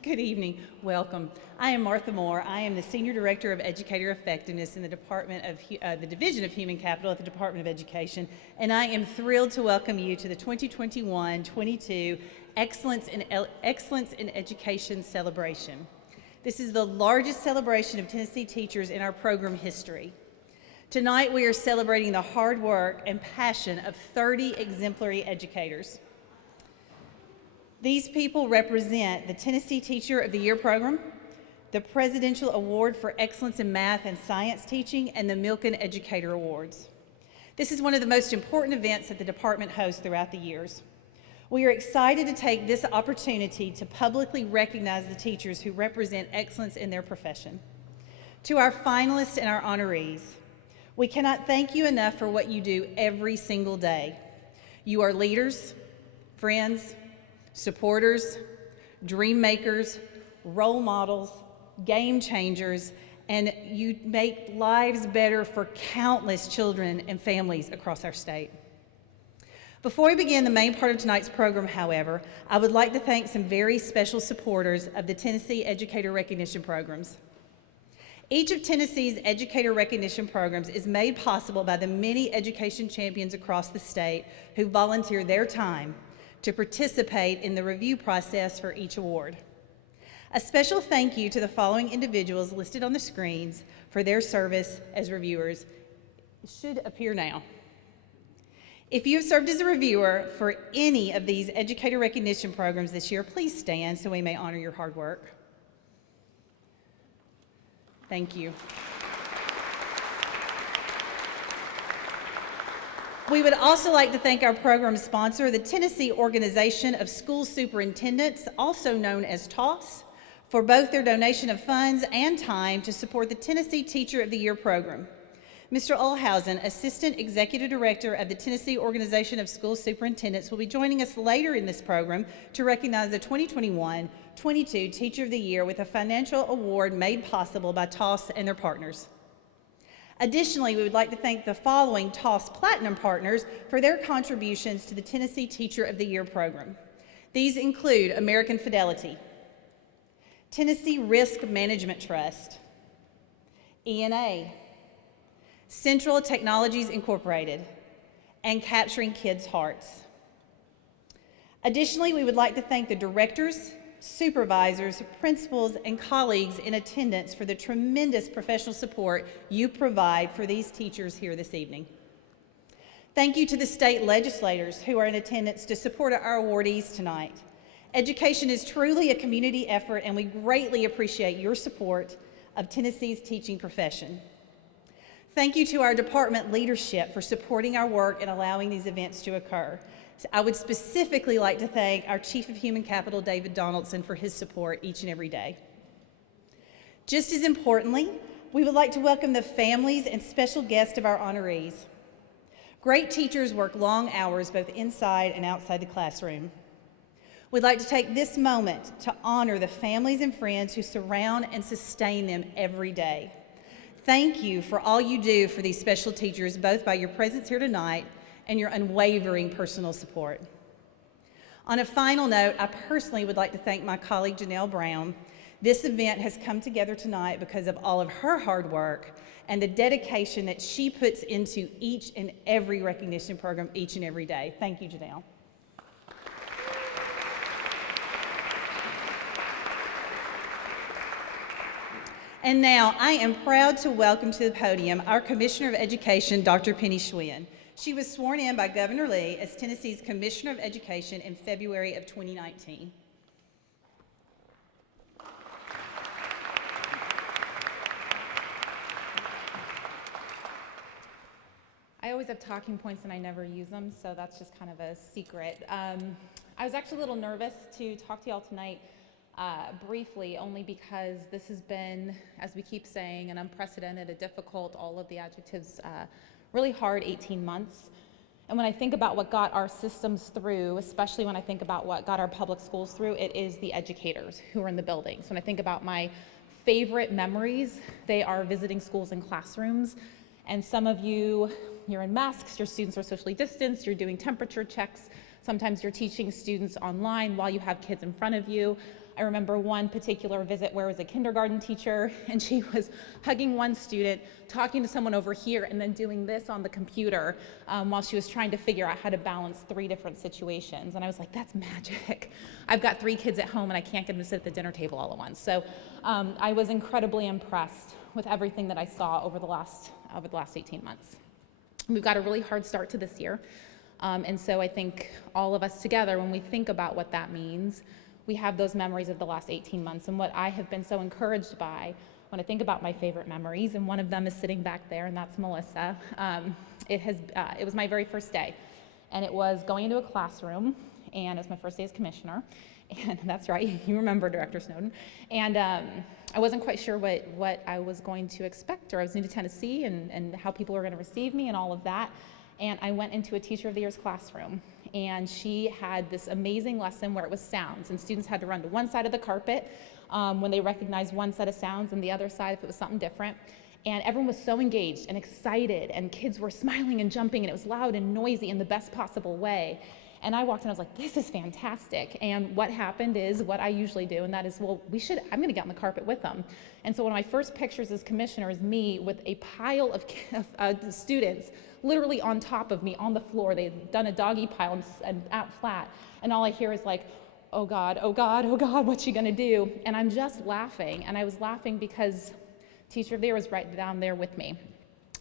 Good evening. Welcome. I am Martha Moore. I am the Senior Director of Educator Effectiveness in the the Division of Human Capital at the Department of Education, and I am thrilled to welcome you to the 2021-22 Excellence in Education celebration. This is the largest celebration of Tennessee teachers in our program history. Tonight we are celebrating the hard work and passion of 30 exemplary educators. These people represent the Tennessee Teacher of the Year program, the Presidential Award for Excellence in Math and Science Teaching, and the Milken Educator Awards. This is one of the most important events that the department hosts throughout the years. We are excited to take this opportunity to publicly recognize the teachers who represent excellence in their profession. To our finalists and our honorees, we cannot thank you enough for what you do every single day. You are leaders, friends, supporters, dream makers, role models, game changers, and you make lives better for countless children and families across our state. Before we begin the main part of tonight's program, however, I would like to thank some very special supporters of the Tennessee Educator Recognition Programs. Each of Tennessee's Educator Recognition Programs is made possible by the many education champions across the state who volunteer their time to participate in the review process for each award. A special thank you to the following individuals listed on the screens for their service as reviewers. It should appear now. If you have served as a reviewer for any of these Educator Recognition Programs this year, please stand so we may honor your hard work. Thank you. We would also like to thank our program sponsor, the Tennessee Organization of School Superintendents, also known as TOS, for both their donation of funds and time to support the Tennessee Teacher of the Year program. Mr. Olhausen, Assistant Executive Director of the Tennessee Organization of School Superintendents, will be joining us later in this program to recognize the 2021-22 Teacher of the Year with a financial award made possible by TOS and their partners. Additionally, we would like to thank the following TOS Platinum partners for their contributions to the Tennessee Teacher of the Year program. These include American Fidelity, Tennessee Risk Management Trust, ENA, Central Technologies Incorporated, and Capturing Kids' Hearts. Additionally, we would like to thank the directors, supervisors, principals, and colleagues in attendance for the tremendous professional support you provide for these teachers here this evening. Thank you to the state legislators who are in attendance to support our awardees tonight. Education is truly a community effort, and we greatly appreciate your support of Tennessee's teaching profession. Thank you to our department leadership for supporting our work and allowing these events to occur. I would specifically like to thank our Chief of Human Capital, David Donaldson, for his support each and every day. Just as importantly, we would like to welcome the families and special guests of our honorees. Great teachers work long hours both inside and outside the classroom. We'd like to take this moment to honor the families and friends who surround and sustain them every day. Thank you for all you do for these special teachers, both by your presence here tonight and your unwavering personal support. On a final note, I personally would like to thank my colleague Janelle Brown. This event has come together tonight because of all of her hard work and the dedication that she puts into each and every recognition program each and every day. Thank you, Janelle. And now I am proud to welcome to the podium our Commissioner of Education, Dr. Penny Schwein. She was sworn in by Governor Lee as Tennessee's Commissioner of Education in February of 2019. I always have talking points and I never use them, so that's just kind of a secret. I was actually a little nervous to talk to y'all tonight briefly, only because this has been, as we keep saying, an unprecedented, a difficult, all of the adjectives, really hard 18 months. And when I think about what got our systems through, especially when I think about what got our public schools through, it is the educators who are in the buildings. When I think about my favorite memories, they are visiting schools and classrooms. And some of you, you're in masks, your students are socially distanced, you're doing temperature checks. Sometimes you're teaching students online while you have kids in front of you. I remember one particular visit where it was a kindergarten teacher, and she was hugging one student, talking to someone over here, and then doing this on the computer while she was trying to figure out how to balance 3 different situations. And I was like, that's magic. I've got 3 kids at home, and I can't get them to sit at the dinner table all at once. So I was incredibly impressed with everything that I saw over the last 18 months. We've got a really hard start to this year. And so I think all of us together, when we think about what that means, we have those memories of the last 18 months. And what I have been so encouraged by when I think about my favorite memories, and one of them is sitting back there, and that's Melissa. It was my very first day, and it was going into a classroom, and it was my first day as commissioner. And that's right, you remember Director Snowden. And I wasn't quite sure what I was going to expect, or I was new to Tennessee, and how people were going to receive me and all of that. And I went into a Teacher of the Year's classroom, and she had this amazing lesson where it was sounds, and students had to run to one side of the carpet when they recognized one set of sounds, and the other side if it was something different. And everyone was so engaged and excited, and kids were smiling and jumping, and it was loud and noisy in the best possible way. And I walked in, I was like, this is fantastic. And what happened is what I usually do, and that is, well, I'm gonna get on the carpet with them. And so one of my first pictures as commissioner is me with a pile of students literally on top of me on the floor. They had done a doggy pile and out flat. And all I hear is like, oh God, oh God, oh God, what's she gonna do? And I'm just laughing. And I was laughing because Teacher of the Year was right down there with me.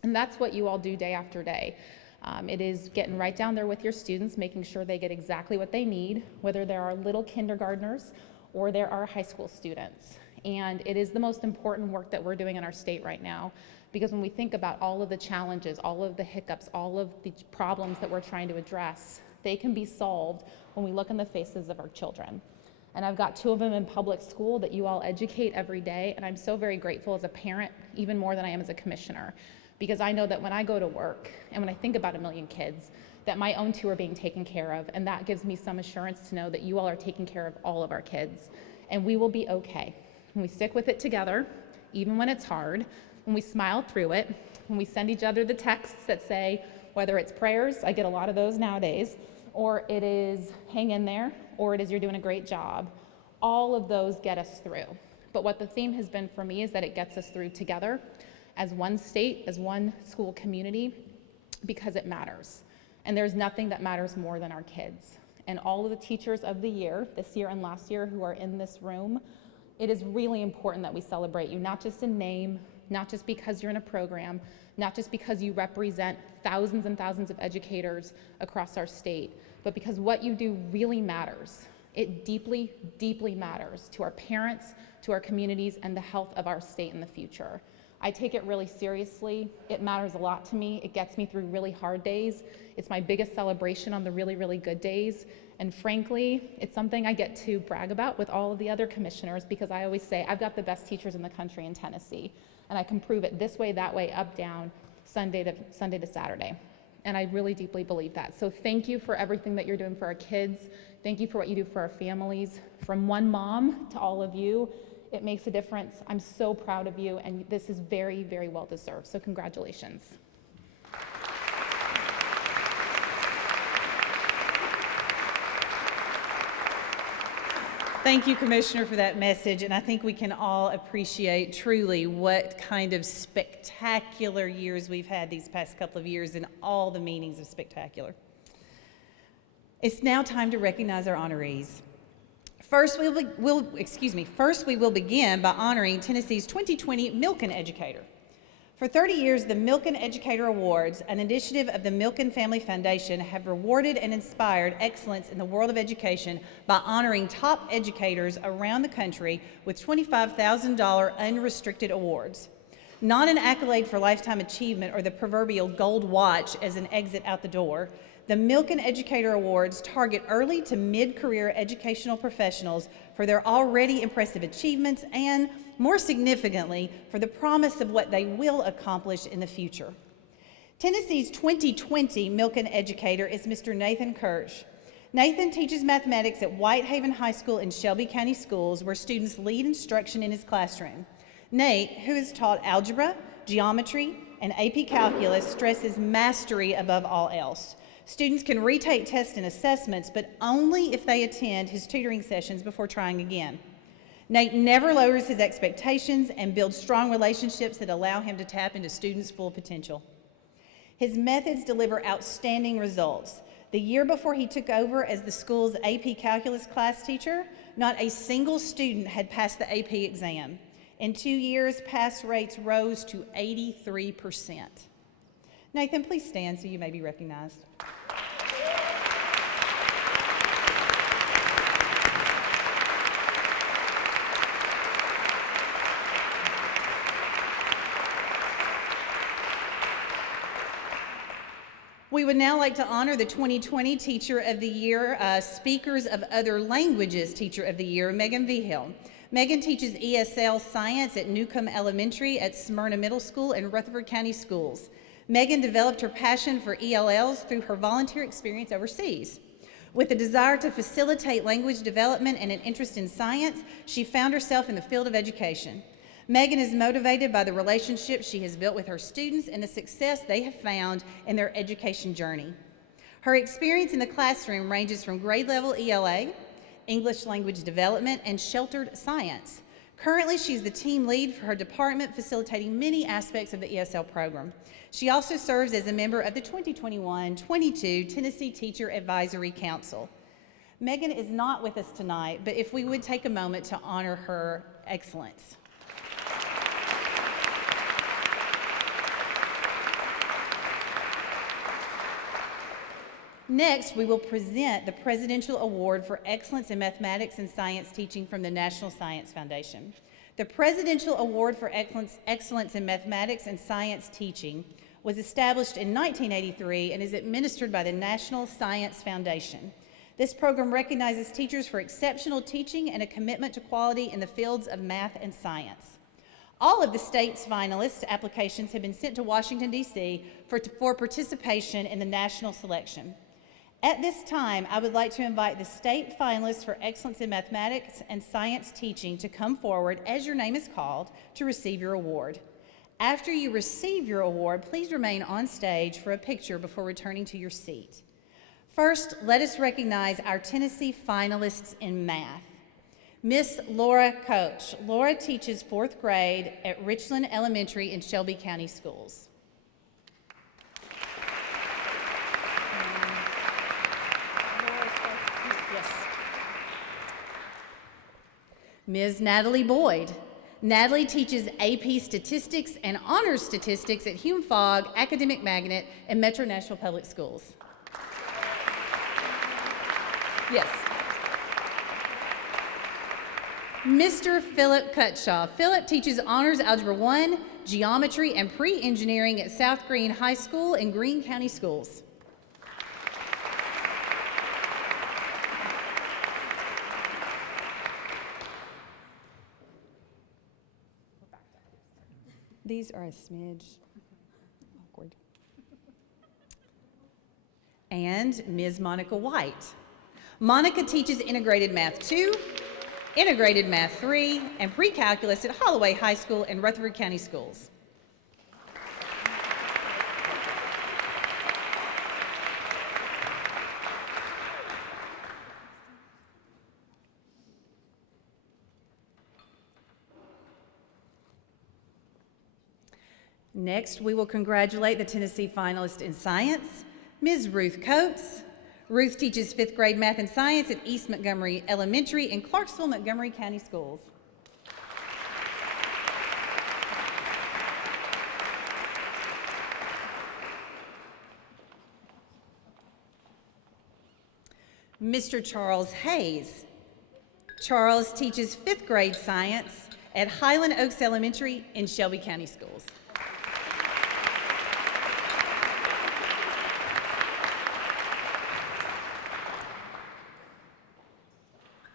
And that's what you all do day after day. It is getting right down there with your students, making sure they get exactly what they need, whether there are little kindergartners or there are high school students. And it is the most important work that we're doing in our state right now, because when we think about all of the challenges, all of the hiccups, all of the problems that we're trying to address, they can be solved when we look in the faces of our children. And I've got 2 of them in public school that you all educate every day, and I'm so very grateful as a parent, even more than I am as a commissioner. Because I know that when I go to work and when I think about 1 million kids, that my own 2 are being taken care of, and that gives me some assurance to know that you all are taking care of all of our kids, and we will be okay. When we stick with it together, even when it's hard, when we smile through it, when we send each other the texts that say, whether it's prayers, I get a lot of those nowadays, or it is hang in there, or it is you're doing a great job, all of those get us through. But what the theme has been for me is that it gets us through together, as one state, as one school community, because it matters. And there's nothing that matters more than our kids. And all of the teachers of the year, this year and last year, who are in this room, it is really important that we celebrate you, not just in name, not just because you're in a program, not just because you represent thousands and thousands of educators across our state, but because what you do really matters. It deeply, deeply matters to our parents, to our communities, and the health of our state in the future. I take it really seriously. It matters a lot to me. It gets me through really hard days. It's my biggest celebration on the really, really good days. And frankly, it's something I get to brag about with all of the other commissioners, because I always say, I've got the best teachers in the country in Tennessee. And I can prove it this way, that way, up, down, Sunday to Saturday. And I really deeply believe that. So thank you for everything that you're doing for our kids. Thank you for what you do for our families. From one mom to all of you, it makes a difference. I'm so proud of you, and this is very, very well deserved. So congratulations. Thank you, Commissioner, for that message, and I think we can all appreciate truly what kind of spectacular years we've had these past couple of years, and all the meanings of spectacular. It's now time to recognize our honorees. First, we will begin by honoring Tennessee's 2020 Milken Educator. For 30 years, the Milken Educator Awards, an initiative of the Milken Family Foundation, have rewarded and inspired excellence in the world of education by honoring top educators around the country with $25,000 unrestricted awards. Not an accolade for lifetime achievement or the proverbial gold watch as an exit out the door, the Milken Educator Awards target early to mid-career educational professionals for their already impressive achievements and, more significantly, for the promise of what they will accomplish in the future. Tennessee's 2020 Milken Educator is Mr. Nathan Kirsch. Nathan teaches mathematics at Whitehaven High School in Shelby County Schools, where students lead instruction in his classroom. Nate, who has taught algebra, geometry, and AP Calculus, stresses mastery above all else. Students can retake tests and assessments, but only if they attend his tutoring sessions before trying again. Nate never lowers his expectations and builds strong relationships that allow him to tap into students' full potential. His methods deliver outstanding results. The year before he took over as the school's AP Calculus class teacher, not a single student had passed the AP exam. In 2 years, pass rates rose to 83%. Nathan, please stand so you may be recognized. We would now like to honor the 2020 Teacher of the Year, Speakers of Other Languages Teacher of the Year, Megan Vigil. Megan teaches ESL Science at Newcomb Elementary, at Smyrna Middle School, and Rutherford County Schools. Megan developed her passion for ELLs through her volunteer experience overseas. With a desire to facilitate language development and an interest in science, she found herself in the field of education. Megan is motivated by the relationships she has built with her students and the success they have found in their education journey. Her experience in the classroom ranges from grade level ELA, English language development, and sheltered science. Currently, she's the team lead for her department, facilitating many aspects of the ESL program. She also serves as a member of the 2021-22 Tennessee Teacher Advisory Council. Megan is not with us tonight, but if we would take a moment to honor her excellence. Next, we will present the Presidential Award for Excellence in Mathematics and Science Teaching from the National Science Foundation. The Presidential Award for Excellence in Mathematics and Science Teaching was established in 1983 and is administered by the National Science Foundation. This program recognizes teachers for exceptional teaching and a commitment to quality in the fields of math and science. All of the state's finalist applications have been sent to Washington, D.C. for participation in the national selection. At this time, I would like to invite the state finalists for Excellence in Mathematics and Science Teaching to come forward as your name is called to receive your award. After you receive your award, please remain on stage for a picture before returning to your seat. First, let us recognize our Tennessee finalists in math. Miss Laura Coach. Laura teaches 4th grade at Richland Elementary in Shelby County Schools. Ms. Natalie Boyd. Natalie teaches AP Statistics and Honors Statistics at Hume-Fogg Academic Magnet and Metro Nashville Public Schools. Yes. Mr. Philip Cutshaw. Philip teaches Honors Algebra 1, Geometry, and Pre-Engineering at South Greene High School and Greene County Schools. These are a smidge awkward. And Ms. Monica White. Monica teaches Integrated Math 2, Integrated Math 3, and Pre-Calculus at Holloway High School and Rutherford County Schools. Next, we will congratulate the Tennessee finalist in science, Ms. Ruth Coates. Ruth teaches 5th grade math and science at East Montgomery Elementary and Clarksville Montgomery County Schools. Mr. Charles Hayes. Charles teaches 5th grade science at Highland Oaks Elementary in Shelby County Schools.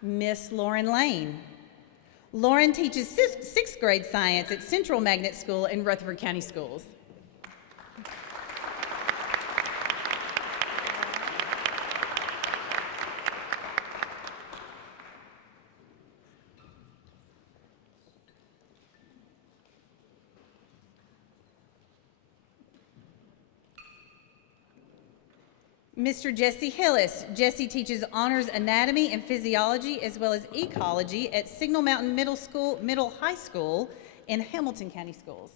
Miss Lauren Lane. Lauren teaches 6th grade science at Central Magnet School in Rutherford County Schools. Mr. Jesse Hillis. Jesse teaches honors anatomy and physiology as well as ecology at Signal Mountain Middle High School in Hamilton County Schools.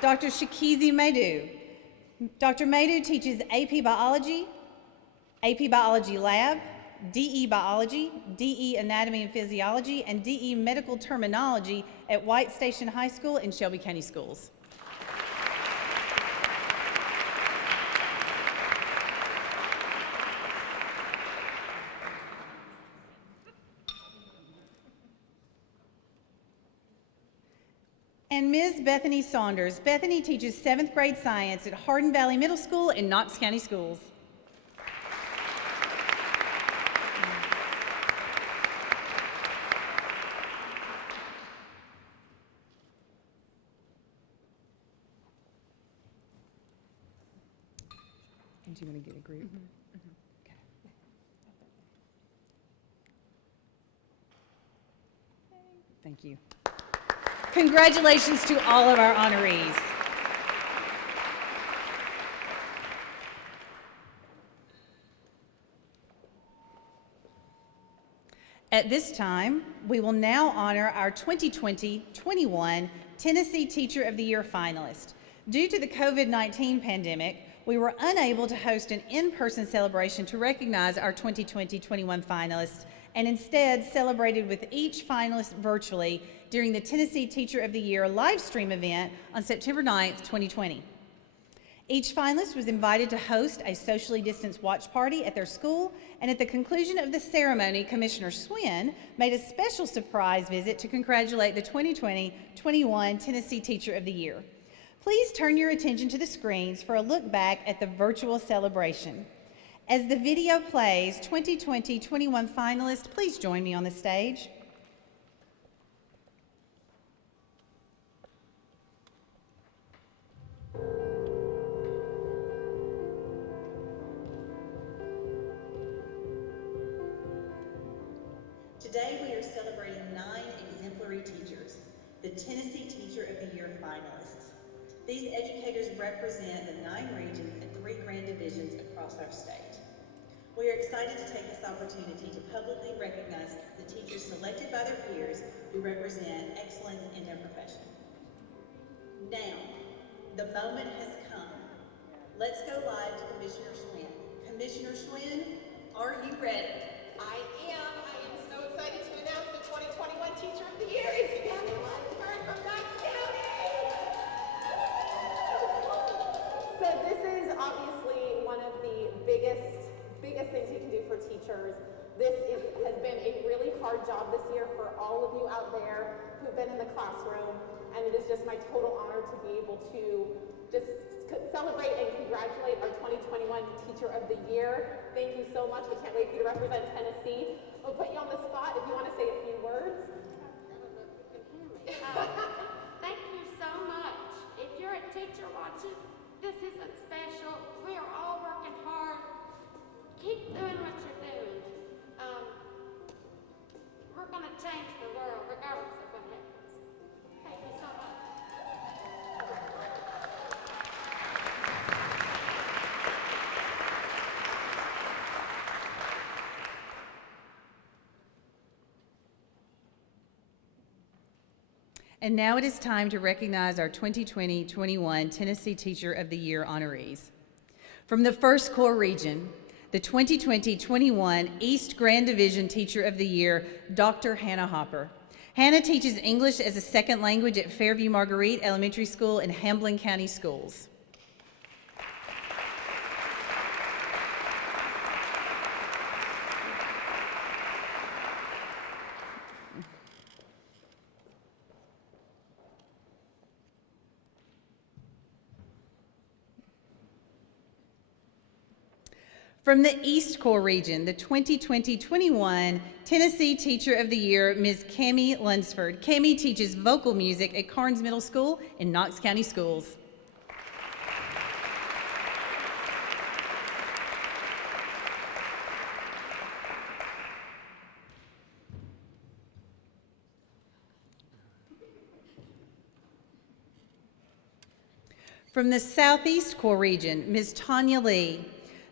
Dr. Shakizi Maidu. Dr. Maidu teaches AP Biology Lab, DE Biology, DE Anatomy and Physiology, and DE Medical Terminology at White Station High School in Shelby County Schools. And Ms. Bethany Saunders. Bethany teaches 7th grade science at Hardin Valley Middle School in Knox County Schools. Do you want to get a group? Okay. Thank you. Congratulations to all of our honorees. At this time, we will now honor our 2020-21 Tennessee Teacher of the Year finalist. Due to the COVID-19 pandemic, we were unable to host an in-person celebration to recognize our 2020-21 finalists and instead celebrated with each finalist virtually during the Tennessee Teacher of the Year live stream event on September 9th, 2020. Each finalist was invited to host a socially distanced watch party at their school, and at the conclusion of the ceremony, Commissioner Schwein made a special surprise visit to congratulate the 2020-21 Tennessee Teacher of the Year. Please turn your attention to the screens for a look back at the virtual celebration. As the video plays, 2020-21 finalists, please join me on the stage. Today we are celebrating 9 exemplary teachers, the Tennessee Teacher of the Year finalists. These educators represent the 9 regions and 3 grand divisions across our state. We are excited to take this opportunity to publicly recognize the teachers selected by their peers who represent excellence in their profession. Now, the moment has come. Let's go live to Commissioner Schwein. Commissioner Schwein, are you ready? I am so excited to announce the 2021 Teacher of the Year is Aaron Blaylock from Knox County. So this is obviously one of the biggest things you can do for teachers. This has been a really hard job this year for all of you out there who've been in the classroom, and it is just my total honor to be able to just celebrate and congratulate our 2021 Teacher of the Year. Thank you so much. We can't wait for you to represent Tennessee. We'll put you on the spot if you want to say a few words. Thank you so much. If you're a teacher watching, this isn't special. We are all working hard. Keep doing what you're doing. We're going to change the world regardless of what happens. Thank you so much. And now it is time to recognize our 2020-21 Tennessee Teacher of the Year honorees. From the First Corps Region, the 2020-21 East Grand Division Teacher of the Year, Dr. Hannah Hopper. Hannah teaches English as a second language at Fairview Marguerite Elementary School in Hamblin County Schools. From the East Corps Region, the 2020-21 Tennessee Teacher of the Year, Ms. Cammie Lunsford. Cammie teaches vocal music at Carnes Middle School in Knox County Schools. From the Southeast Core Region, Ms. Tanya Lee.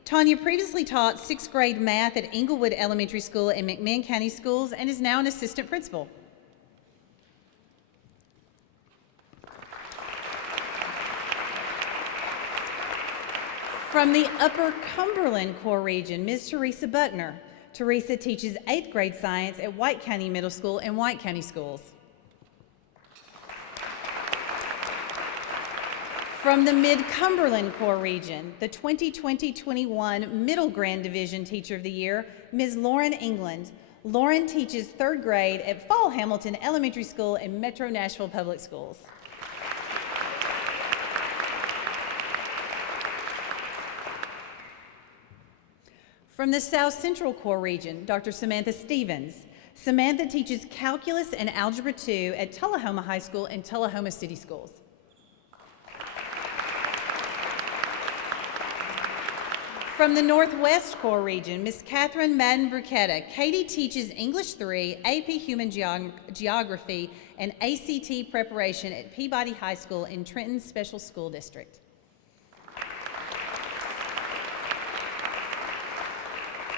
Tanya previously taught 6th grade math at Englewood Elementary School and McMinn County Schools and is now an assistant principal. From the Upper Cumberland Core Region, Ms. Teresa Buckner. Teresa teaches 8th grade science at White County Middle School and White County Schools. From the Mid-Cumberland Core Region, the 2020-21 Middle Grand Division Teacher of the Year, Ms. Lauren England. Lauren teaches 3rd grade at Fall Hamilton Elementary School and Metro Nashville Public Schools. From the South Central Core Region, Dr. Samantha Stevens. Samantha teaches Calculus and Algebra 2 at Tullahoma High School and Tullahoma City Schools. From the Northwest Core Region, Ms. Catherine Madden-Bruchetta. Katie teaches English 3, AP Human Geography, and ACT preparation at Peabody High School in Trenton Special School District.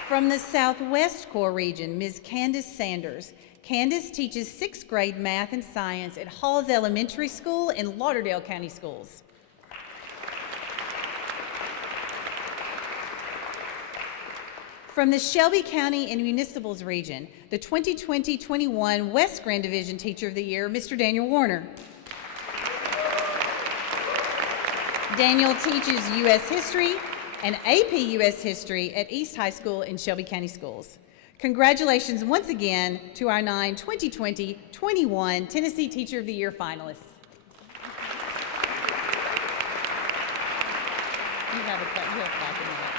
From the Southwest Core Region, Ms. Candace Sanders. Candace teaches 6th grade math and science at Halls Elementary School and Lauderdale County Schools. From the Shelby County and Municipals Region, the 2020-21 West Grand Division Teacher of the Year, Mr. Daniel Warner. Daniel teaches U.S. History and AP U.S. History at East High School in Shelby County Schools. Congratulations once again to our 9 2020-21 Tennessee Teacher of the Year finalists. You have a clap in that.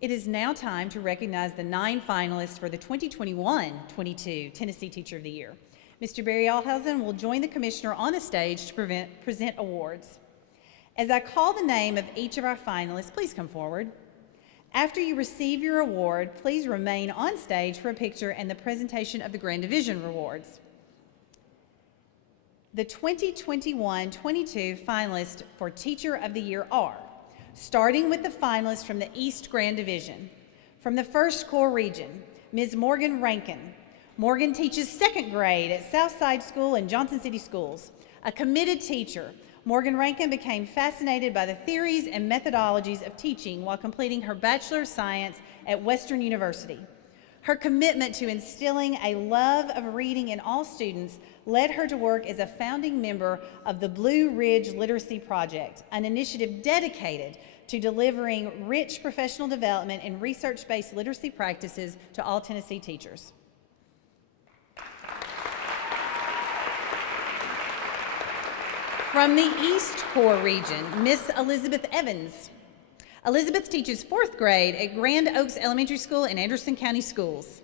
It is now time to recognize the 9 finalists for the 2021-22 Tennessee Teacher of the Year. Mr. Barry Alhausen will join the commissioner on the stage to present awards. As I call the name of each of our finalists, please come forward. After you receive your award, please remain on stage for a picture and the presentation of the Grand Division rewards. The 2021-22 finalists for Teacher of the Year are, starting with the finalists from the East Grand Division. From the 1st Core Region, Ms. Morgan Rankin. Morgan teaches 2nd grade at Southside School and Johnson City Schools. A committed teacher, Morgan Rankin became fascinated by the theories and methodologies of teaching while completing her Bachelor of Science at Western University. Her commitment to instilling a love of reading in all students led her to work as a founding member of the Blue Ridge Literacy Project, an initiative dedicated to delivering rich professional development and research-based literacy practices to all Tennessee teachers. From the East Core Region, Miss Elizabeth Evans. Elizabeth teaches 4th grade at Grand Oaks Elementary School and Anderson County Schools.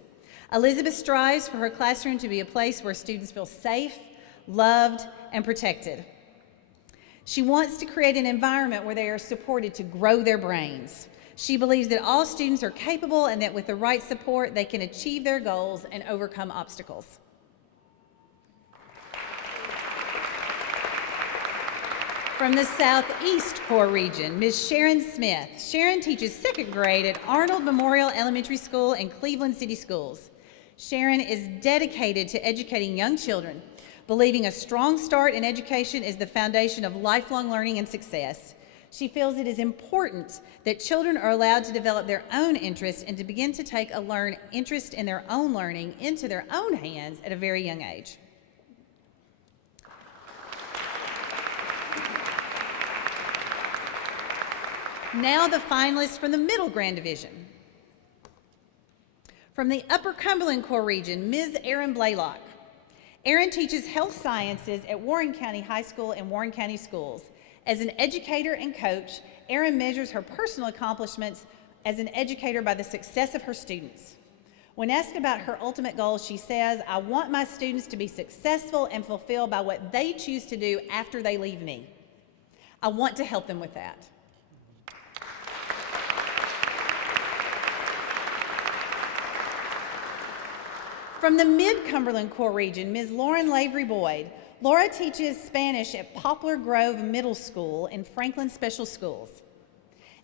Elizabeth strives for her classroom to be a place where students feel safe, loved, and protected. She wants to create an environment where they are supported to grow their brains. She believes that all students are capable and that with the right support, they can achieve their goals and overcome obstacles. From the Southeast Core Region, Ms. Sharon Smith. Sharon teaches 2nd grade at Arnold Memorial Elementary School and Cleveland City Schools. Sharon is dedicated to educating young children, believing a strong start in education is the foundation of lifelong learning and success. She feels it is important that children are allowed to develop their own interests and to begin to take a interest in their own learning into their own hands at a very young age. Now the finalists from the Middle Grand Division. From the Upper Cumberland Core Region, Ms. Aaron Blaylock. Aaron teaches health sciences at Warren County High School and Warren County Schools. As an educator and coach, Aaron measures her personal accomplishments as an educator by the success of her students. When asked about her ultimate goals, she says, "I want my students to be successful and fulfilled by what they choose to do after they leave me. I want to help them with that." From the Mid-Cumberland Core Region, Ms. Lauren Lavry Boyd. Laura teaches Spanish at Poplar Grove Middle School in Franklin Special Schools.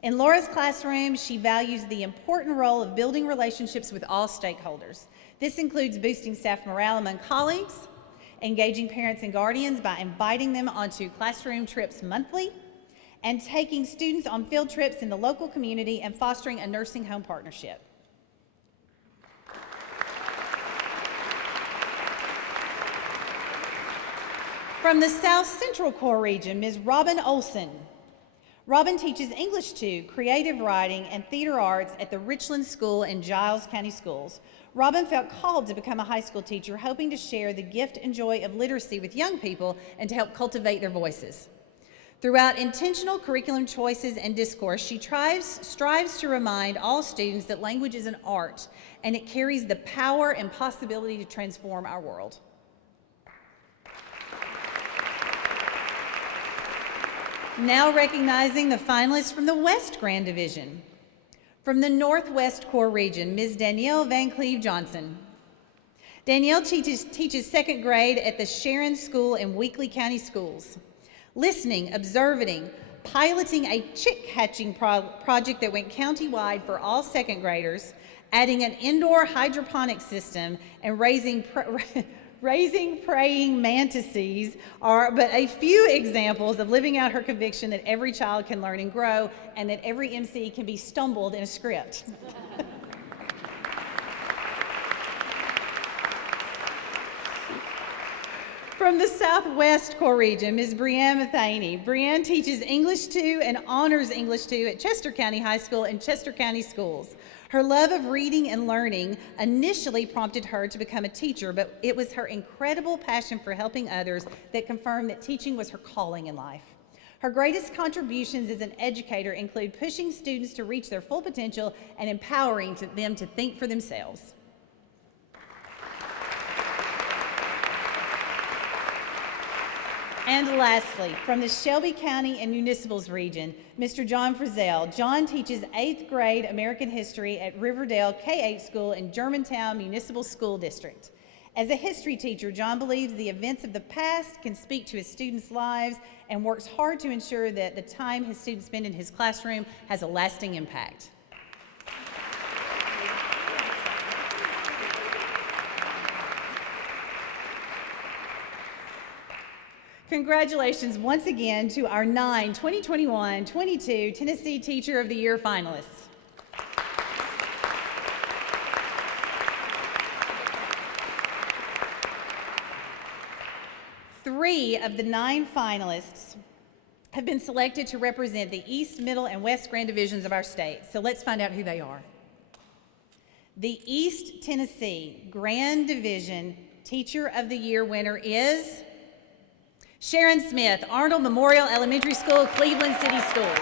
In Laura's classroom, she values the important role of building relationships with all stakeholders. This includes boosting staff morale among colleagues, engaging parents and guardians by inviting them onto classroom trips monthly, and taking students on field trips in the local community and fostering a nursing home partnership. From the South Central Core Region, Ms. Robin Olson. Robin teaches English 2, creative writing, and theater arts at the Richland School and Giles County Schools. Robin felt called to become a high school teacher, hoping to share the gift and joy of literacy with young people and to help cultivate their voices. Throughout intentional curriculum choices and discourse, she strives to remind all students that language is an art and it carries the power and possibility to transform our world. Now recognizing the finalists from the West Grand Division. From the Northwest Core Region, Ms. Danielle Van Cleve Johnson. Danielle teaches second grade at the Sharon School and Weakley County Schools. Listening, observing, piloting a chick hatching project that went countywide for all second graders, adding an indoor hydroponic system, and raising praying mantises are but a few examples of living out her conviction that every child can learn and grow, and that every MC can be stumbled in a script. From the Southwest Core Region, Ms. Brianne Mathaney. Brianne teaches English 2 and honors English 2 at Chester County High School and Chester County Schools. Her love of reading and learning initially prompted her to become a teacher, but it was her incredible passion for helping others that confirmed that teaching was her calling in life. Her greatest contributions as an educator include pushing students to reach their full potential and empowering them to think for themselves. And lastly, from the Shelby County and Municipals region, Mr. John Fraziel. John teaches 8th grade American history at Riverdale K-8 School in Germantown Municipal School District. As a history teacher, John believes the events of the past can speak to his students' lives and works hard to ensure that the time his students spend in his classroom has a lasting impact. Congratulations once again to our 9 2021-22 Tennessee Teacher of the Year finalists. Three of the 9 finalists have been selected to represent the East, Middle, and West Grand Divisions of our state. So let's find out who they are. The East Tennessee Grand Division Teacher of the Year winner is Sharon Smith, Arnold Memorial Elementary School, Cleveland City Schools.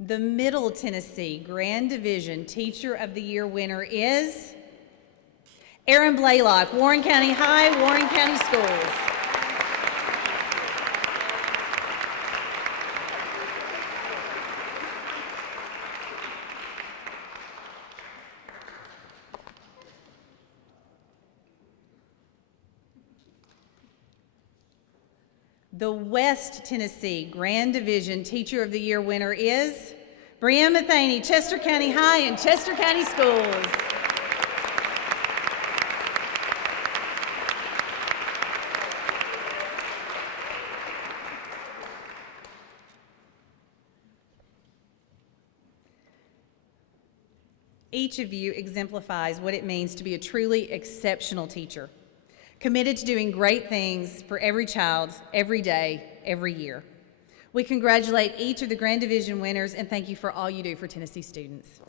The Middle Tennessee Grand Division Teacher of the Year winner is Aaron Blaylock, Warren County High, Warren County Schools. The West Tennessee Grand Division Teacher of the Year winner is Brianne Mathaney, Chester County High and Chester County Schools. Each of you exemplifies what it means to be a truly exceptional teacher, committed to doing great things for every child, every day, every year. We congratulate each of the Grand Division winners and thank you for all you do for Tennessee students.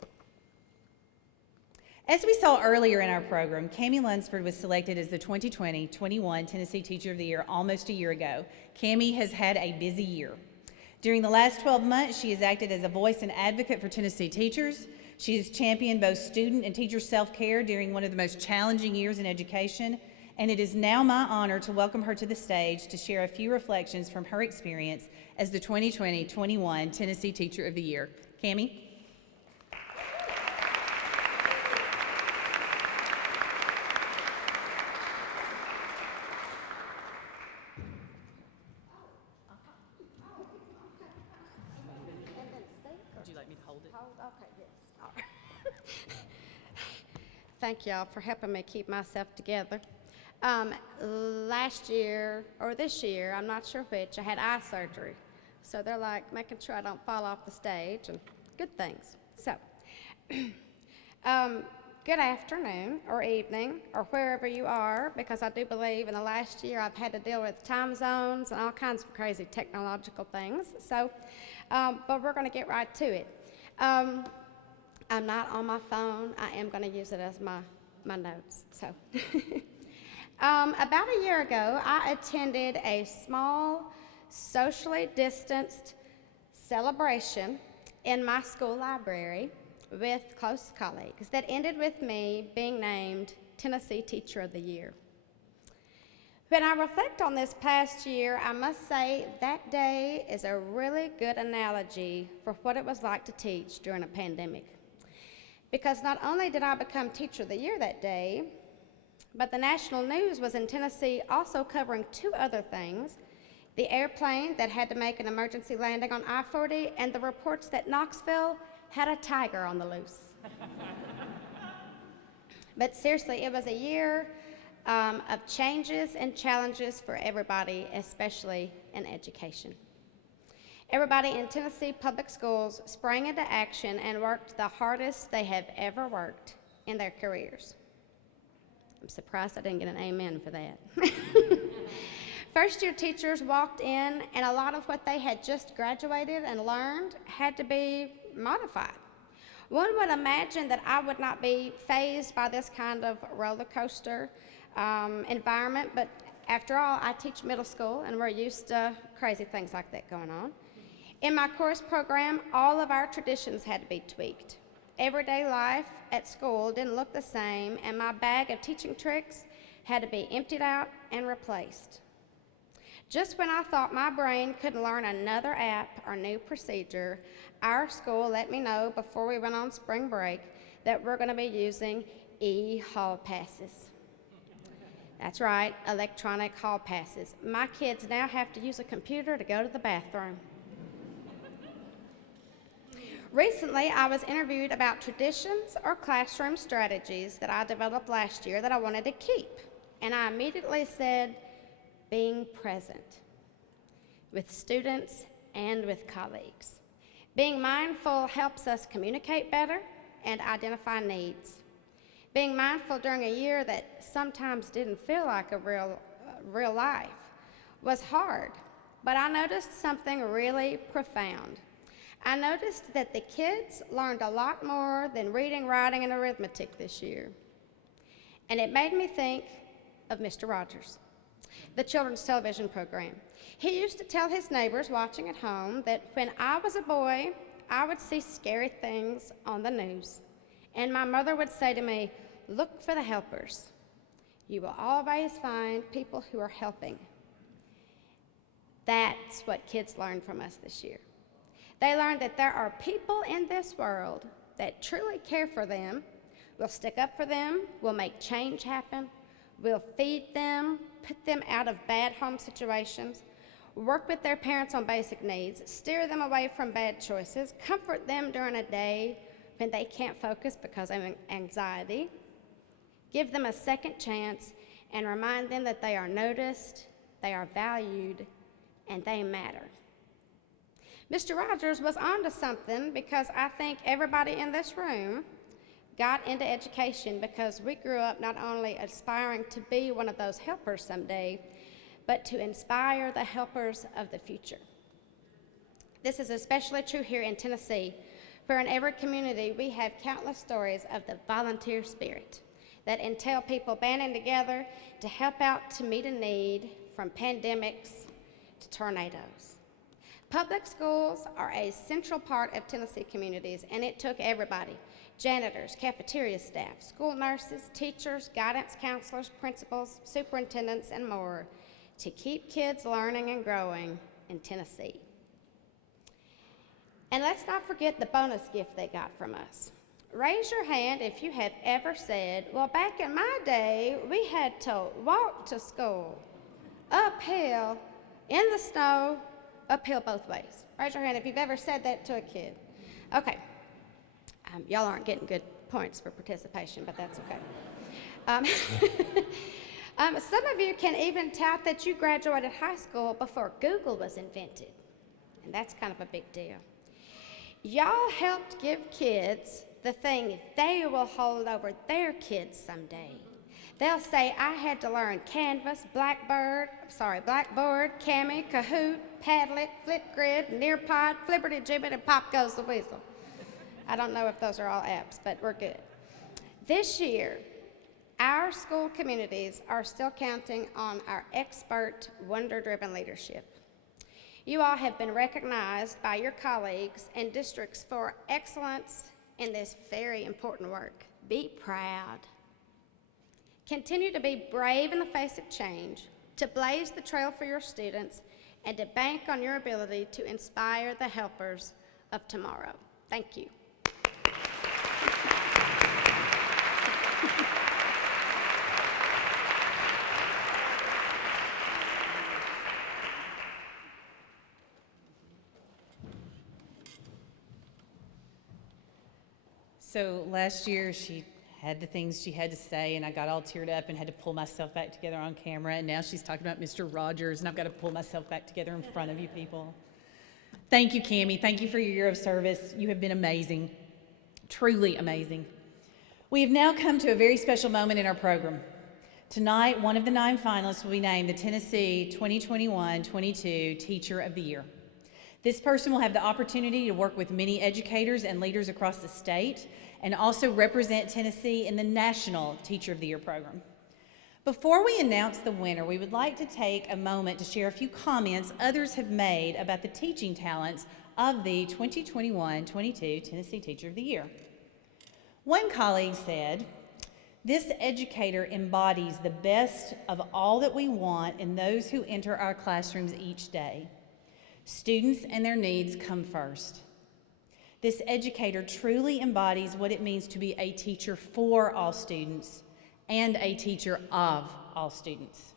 As we saw earlier in our program, Cammie Lunsford was selected as the 2020-21 Tennessee Teacher of the Year almost a year ago. Cammie has had a busy year. During the last 12 months, she has acted as a voice and advocate for Tennessee teachers. She has championed both student and teacher self-care during one of the most challenging years in education, and it is now my honor to welcome her to the stage to share a few reflections from her experience as the 2020-21 Tennessee Teacher of the Year. Cammie? Would you like me to hold it? Okay, yes. All right. Thank y'all for helping me keep myself together. Last year, or this year, I'm not sure which, I had eye surgery. So they're like making sure I don't fall off the stage and good things. So, good afternoon or evening or wherever you are, because I do believe in the last year I've had to deal with time zones and all kinds of crazy technological things. So, but we're going to get right to it. I'm not on my phone. I am going to use it as my notes. So, about a year ago, I attended a small, socially distanced celebration in my school library with close colleagues that ended with me being named Tennessee Teacher of the Year. When I reflect on this past year, I must say that day is a really good analogy for what it was like to teach during a pandemic. Because not only did I become Teacher of the Year that day, but the national news was in Tennessee also covering two other things: the airplane that had to make an emergency landing on I-40 and the reports that Knoxville had a tiger on the loose. But seriously, it was a year of changes and challenges for everybody, especially in education. Everybody in Tennessee public schools sprang into action and worked the hardest they have ever worked in their careers. I'm surprised I didn't get an amen for that. First-year teachers walked in, and a lot of what they had just graduated and learned had to be modified. One would imagine that I would not be fazed by this kind of roller coaster environment, but after all, I teach middle school, and we're used to crazy things like that going on. In my course program, all of our traditions had to be tweaked. Everyday life at school didn't look the same, and my bag of teaching tricks had to be emptied out and replaced. Just when I thought my brain could learn another app or new procedure, our school let me know before we went on spring break that we're going to be using e-hall passes. That's right, electronic hall passes. My kids now have to use a computer to go to the bathroom. Recently, I was interviewed about traditions or classroom strategies that I developed last year that I wanted to keep. And I immediately said, being present with students and with colleagues. Being mindful helps us communicate better and identify needs. Being mindful during a year that sometimes didn't feel like a real life was hard, but I noticed something really profound. I noticed that the kids learned a lot more than reading, writing, and arithmetic this year. And it made me think of Mr. Rogers, the children's television program. He used to tell his neighbors watching at home that when I was a boy, I would see scary things on the news. And my mother would say to me, look for the helpers. You will always find people who are helping. That's what kids learned from us this year. They learned that there are people in this world that truly care for them, will stick up for them, will make change happen, will feed them, put them out of bad home situations, work with their parents on basic needs, steer them away from bad choices, comfort them during a day when they can't focus because of anxiety, give them a second chance, and remind them that they are noticed, they are valued, and they matter. Mr. Rogers was onto something, because I think everybody in this room got into education because we grew up not only aspiring to be one of those helpers someday, but to inspire the helpers of the future. This is especially true here in Tennessee, where in every community we have countless stories of the volunteer spirit that entail people banding together to help out to meet a need, from pandemics to tornadoes. Public schools are a central part of Tennessee communities, and it took everybody: janitors, cafeteria staff, school nurses, teachers, guidance counselors, principals, superintendents, and more to keep kids learning and growing in Tennessee. And let's not forget the bonus gift they got from us. Raise your hand if you have ever said, well, back in my day, we had to walk to school, uphill, in the snow, uphill both ways. Raise your hand if you've ever said that to a kid. Okay. Y'all aren't getting good points for participation, but that's okay. Some of you can even tout that you graduated high school before Google was invented, and that's kind of a big deal. Y'all helped give kids the thing they will hold over their kids someday. They'll say, I had to learn Canvas, Blackboard, Cami, Kahoot, Padlet, Flipgrid, Nearpod, Flipperty Gibbet, and Pop Goes the Weasel. I don't know if those are all apps, but we're good. This year, our school communities are still counting on our expert, wonder-driven leadership. You all have been recognized by your colleagues and districts for excellence in this very important work. Be proud. Continue to be brave in the face of change, to blaze the trail for your students, and to bank on your ability to inspire the helpers of tomorrow. Thank you. So last year she had the things she had to say, and I got all teared up and had to pull myself back together on camera, and now she's talking about Mr. Rogers, and I've got to pull myself back together in front of you people. Thank you, Cammie. Thank you for your year of service. You have been amazing, truly amazing. We have now come to a very special moment in our program. Tonight, one of the 9 finalists will be named the Tennessee 2021-22 Teacher of the Year. This person will have the opportunity to work with many educators and leaders across the state and also represent Tennessee in the National Teacher of the Year program. Before we announce the winner, we would like to take a moment to share a few comments others have made about the teaching talents of the 2021-22 Tennessee Teacher of the Year. One colleague said, "This educator embodies the best of all that we want in those who enter our classrooms each day. Students and their needs come first. This educator truly embodies what it means to be a teacher for all students and a teacher of all students."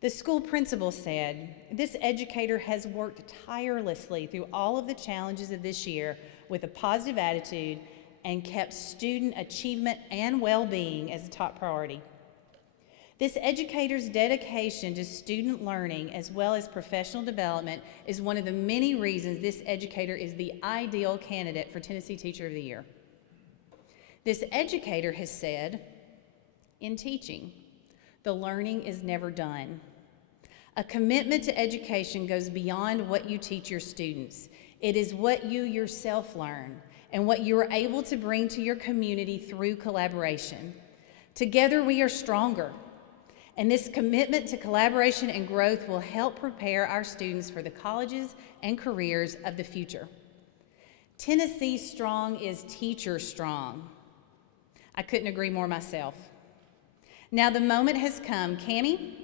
The school principal said, "This educator has worked tirelessly through all of the challenges of this year with a positive attitude and kept student achievement and well-being as a top priority. This educator's dedication to student learning as well as professional development is one of the many reasons this educator is the ideal candidate for Tennessee Teacher of the Year." This educator has said, "In teaching, the learning is never done. A commitment to education goes beyond what you teach your students. It is what you yourself learn and what you are able to bring to your community through collaboration. Together we are stronger. And this commitment to collaboration and growth will help prepare our students for the colleges and careers of the future. Tennessee Strong is teacher strong." I couldn't agree more myself. Now the moment has come. Cammie,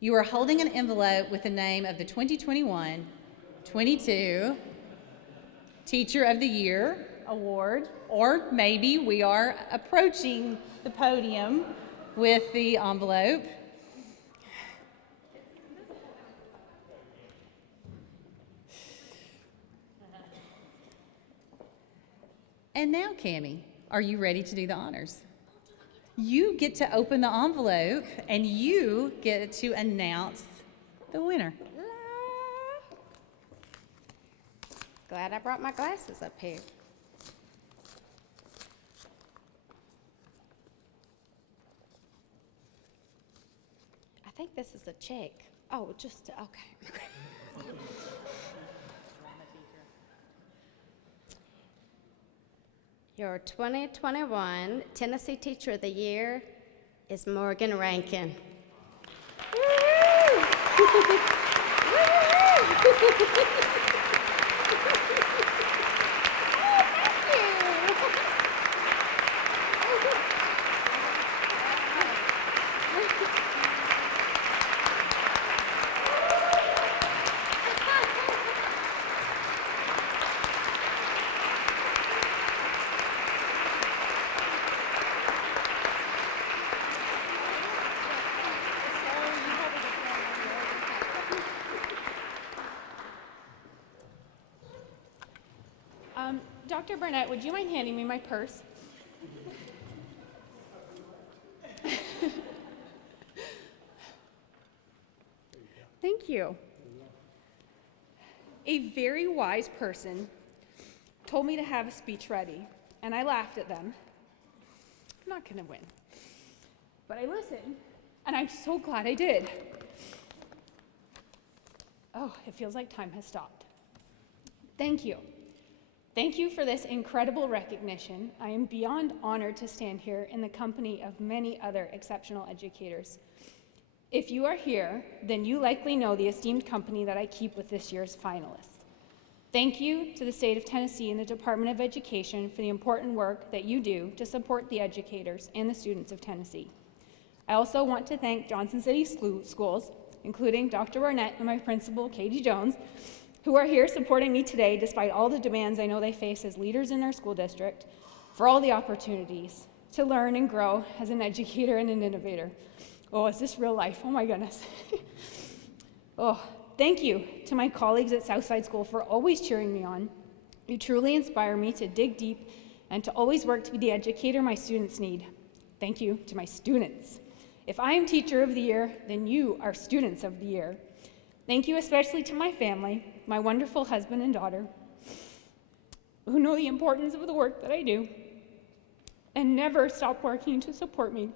you are holding an envelope with the name of the 2021-22 Teacher of the Year award, or maybe we are approaching the podium with the envelope. And now, Cammie, are you ready to do the honors? You get to open the envelope and you get to announce the winner. Glad I brought my glasses up here. I think this is a check. Oh, just, okay. Your 2021 Tennessee Teacher of the Year is Morgan Rankin. Woo! Woo! Dr. Burnett, would you mind handing me my purse? Thank you. A very wise person told me to have a speech ready, and I laughed at them. I'm not going to win. But I listened, and I'm so glad I did. Oh, it feels like time has stopped. Thank you. Thank you for this incredible recognition. I am beyond honored to stand here in the company of many other exceptional educators. If you are here, then you likely know the esteemed company that I keep with this year's finalists. Thank you to the state of Tennessee and the Department of Education for the important work that you do to support the educators and the students of Tennessee. I also want to thank Johnson City Schools, including Dr. Barnett and my principal, Katie Jones, who are here supporting me today despite all the demands I know they face as leaders in their school district, for all the opportunities to learn and grow as an educator and an innovator. Oh, is this real life? Oh my goodness. Oh, thank you to my colleagues at Southside School for always cheering me on. You truly inspire me to dig deep and to always work to be the educator my students need. Thank you to my students. If I am Teacher of the Year, then you are Students of the Year. Thank you especially to my family, my wonderful husband and daughter, who know the importance of the work that I do and never stop working to support me,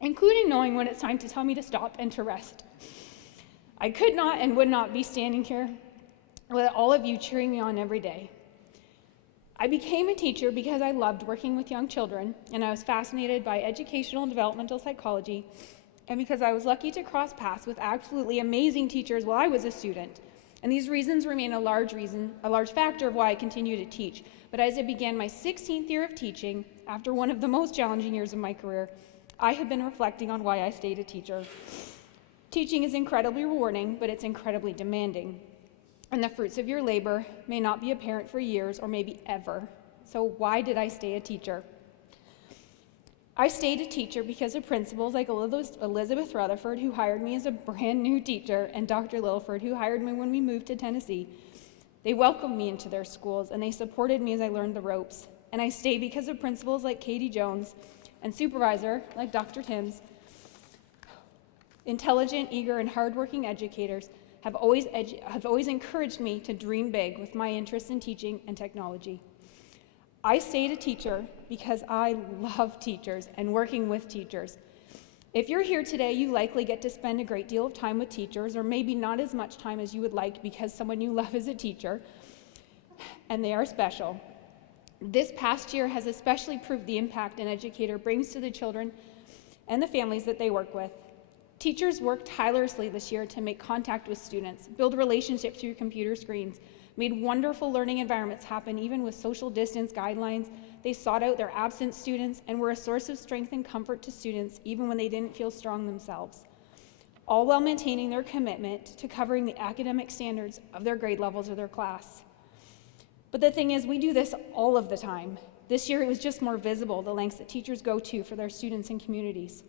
including knowing when it's time to tell me to stop and to rest. I could not and would not be standing here with all of you cheering me on every day. I became a teacher because I loved working with young children, and I was fascinated by educational and developmental psychology, and because I was lucky to cross paths with absolutely amazing teachers while I was a student. And these reasons remain a large factor of why I continue to teach. But as I began my 16th year of teaching, after one of the most challenging years of my career, I have been reflecting on why I stayed a teacher. Teaching is incredibly rewarding, but it's incredibly demanding. And the fruits of your labor may not be apparent for years or maybe ever. So why did I stay a teacher? I stayed a teacher because of principals like Elizabeth Rutherford, who hired me as a brand new teacher, and Dr. Littleford, who hired me when we moved to Tennessee. They welcomed me into their schools, and they supported me as I learned the ropes. And I stayed because of principals like Katie Jones and supervisor like Dr. Timms. Intelligent, eager, and hardworking educators have always encouraged me to dream big with my interest in teaching and technology. I stayed a teacher because I love teachers and working with teachers. If you're here today, you likely get to spend a great deal of time with teachers, or maybe not as much time as you would like because someone you love is a teacher, and they are special. This past year has especially proved the impact an educator brings to the children and the families that they work with. Teachers worked tirelessly this year to make contact with students, build relationships through computer screens, made wonderful learning environments happen even with social distance guidelines. They sought out their absent students and were a source of strength and comfort to students even when they didn't feel strong themselves, all while maintaining their commitment to covering the academic standards of their grade levels of their class. But the thing is, we do this all of the time. This year it was just more visible, the lengths that teachers go to for their students and communities.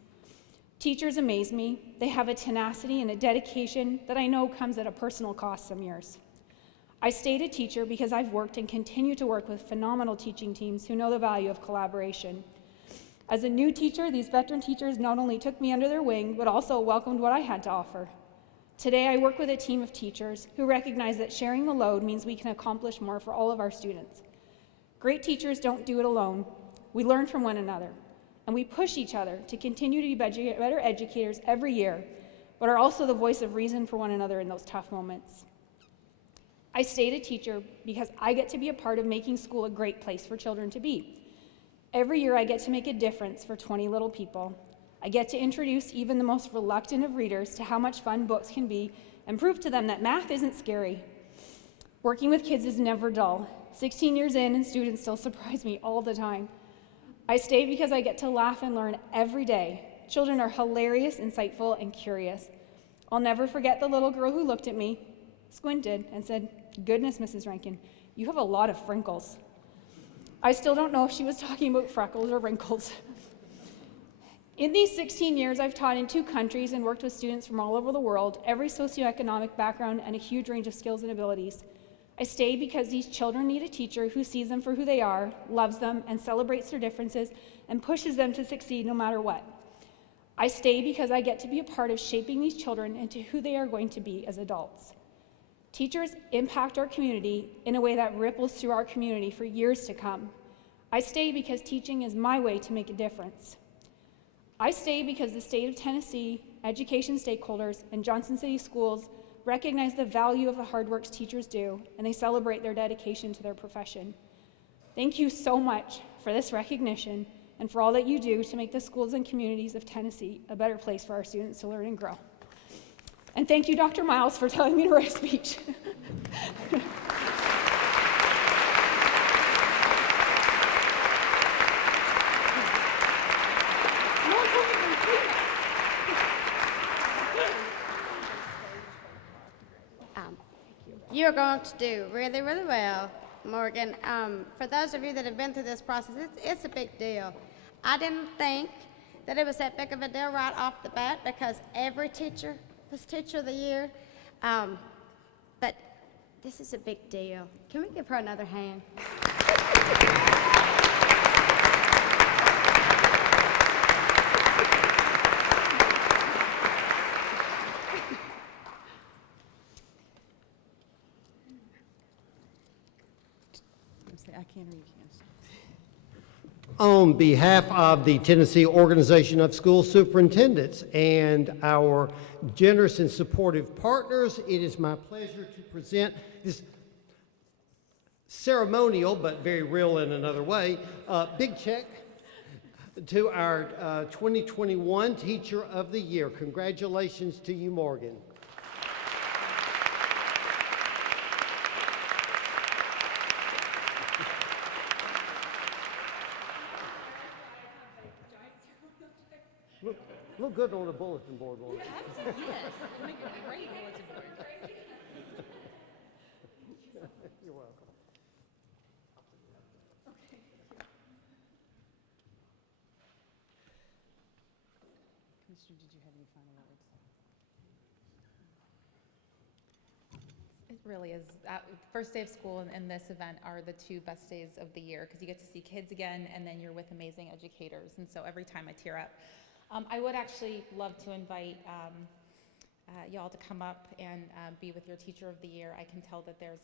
Teachers amaze me. They have a tenacity and a dedication that I know comes at a personal cost some years. I stayed a teacher because I've worked and continue to work with phenomenal teaching teams who know the value of collaboration. As a new teacher, these veteran teachers not only took me under their wing, but also welcomed what I had to offer. Today, I work with a team of teachers who recognize that sharing the load means we can accomplish more for all of our students. Great teachers don't do it alone. We learn from one another, and we push each other to continue to be better educators every year, but are also the voice of reason for one another in those tough moments. I stayed a teacher because I get to be a part of making school a great place for children to be. Every year I get to make a difference for 20 little people. I get to introduce even the most reluctant of readers to how much fun books can be and prove to them that math isn't scary. Working with kids is never dull. 16 years in, and students still surprise me all the time. I stay because I get to laugh and learn every day. Children are hilarious, insightful, and curious. I'll never forget the little girl who looked at me, squinted, and said, "Goodness, Mrs. Rankin, you have a lot of freckles." I still don't know if she was talking about freckles or wrinkles. In these 16 years, I've taught in 2 countries and worked with students from all over the world, every socioeconomic background and a huge range of skills and abilities. I stay because these children need a teacher who sees them for who they are, loves them, and celebrates their differences, and pushes them to succeed no matter what. I stay because I get to be a part of shaping these children into who they are going to be as adults. Teachers impact our community in a way that ripples through our community for years to come. I stay because teaching is my way to make a difference. I stay because the state of Tennessee, education stakeholders, and Johnson City Schools recognize the value of the hard work teachers do, and they celebrate their dedication to their profession. Thank you so much for this recognition and for all that you do to make the schools and communities of Tennessee a better place for our students to learn and grow. And thank you, Dr. Miles, for telling me to write a speech. You're going to do really, really well, Morgan. For those of you that have been through this process, it's a big deal. I didn't think that it was that big of a deal right off the bat because every teacher was Teacher of the Year. But this is a big deal. Can we give her another hand? I can't read. On behalf of the Tennessee Organization of School Superintendents and our generous and supportive partners, it is my pleasure to present this ceremonial, but very real in another way, big check to our 2021 Teacher of the Year. Congratulations to you, Morgan. Look good on the bulletin board, won't it? Yes, it'll make a great bulletin board. You're welcome. Okay. Commissioner, did you have any final words? It really is. First day of school and this event are the 2 best days of the year because you get to see kids again and then you're with amazing educators. And so every time I tear up. I would actually love to invite y'all to come up and be with your Teacher of the Year. I can tell that there's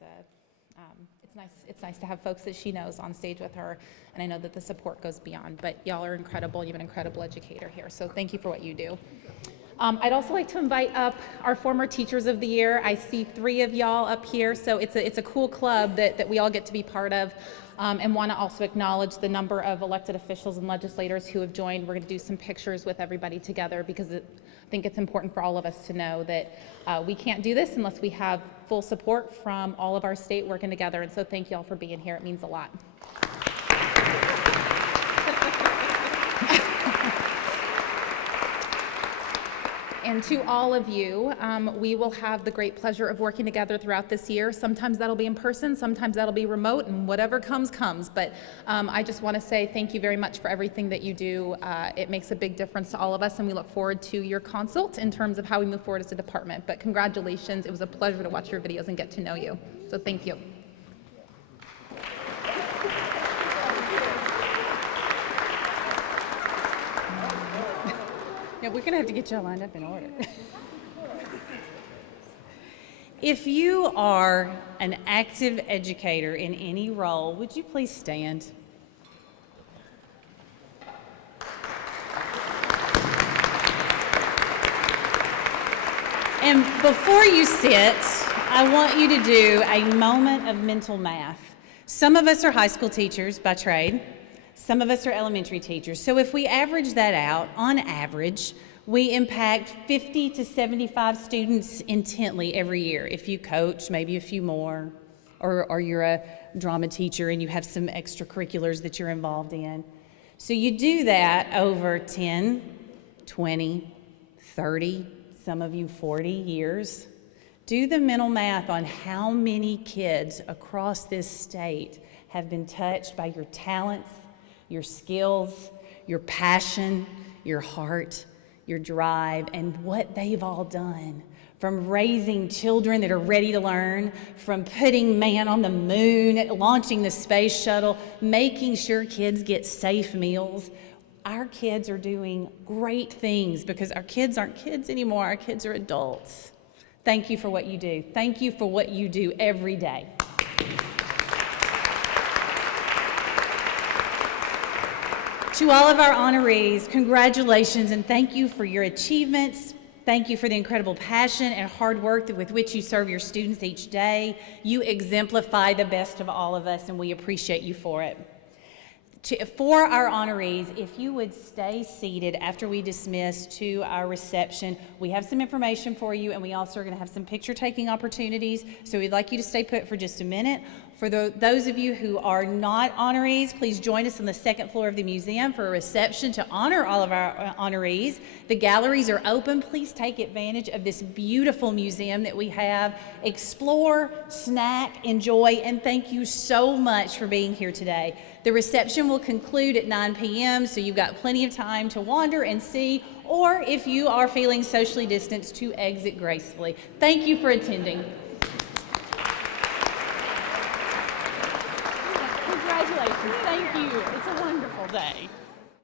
it's nice to have folks that she knows on stage with her, and I know that the support goes beyond, but y'all are incredible. You have an incredible educator here, so thank you for what you do. I'd also like to invite up our former Teachers of the Year. I see 3 of y'all up here, so it's a cool club that we all get to be part of. And want to also acknowledge the number of elected officials and legislators who have joined. We're going to do some pictures with everybody together because I think it's important for all of us to know that we can't do this unless we have full support from all of our state working together. And so thank you all for being here. It means a lot. And to all of you, we will have the great pleasure of working together throughout this year. Sometimes that'll be in person, sometimes that'll be remote, and whatever comes. But I just want to say thank you very much for everything that you do. It makes a big difference to all of us, and we look forward to your consult in terms of how we move forward as a department. But congratulations. It was a pleasure to watch your videos and get to know you. So thank you. Yeah, we're going to have to get y'all lined up in order. If you are an active educator in any role, would you please stand? And before you sit, I want you to do a moment of mental math. Some of us are high school teachers by trade. Some of us are elementary teachers. So if we average that out, on average, We impact 50 to 75 students intently every year. If you coach, maybe a few more, or you're a drama teacher and you have some extracurriculars that you're involved in. So you do that over 10, 20, 30, some of you 40 years. Do the mental math on how many kids across this state have been touched by your talents, your skills, your passion, your heart, your drive, and what they've all done. From raising children that are ready to learn, from putting man on the moon, launching the space shuttle, making sure kids get safe meals. Our kids are doing great things because our kids aren't kids anymore. Our kids are adults. Thank you for what you do. Thank you for what you do every day. To all of our honorees, congratulations and thank you for your achievements. Thank you for the incredible passion and hard work with which you serve your students each day. You exemplify the best of all of us, and we appreciate you for it. For our honorees, if you would stay seated after we dismiss to our reception, we have some information for you, and we also are going to have some picture-taking opportunities, so we'd like you to stay put for just a minute. For those of you who are not honorees, please join us on the second floor of the museum for a reception to honor all of our honorees. The galleries are open. Please take advantage of this beautiful museum that we have. Explore, snack, enjoy, and thank you so much for being here today. The reception will conclude at 9 p.m., so you've got plenty of time to wander and see, or if you are feeling socially distanced, to exit gracefully. Thank you for attending. Congratulations. Thank you. It's a wonderful day.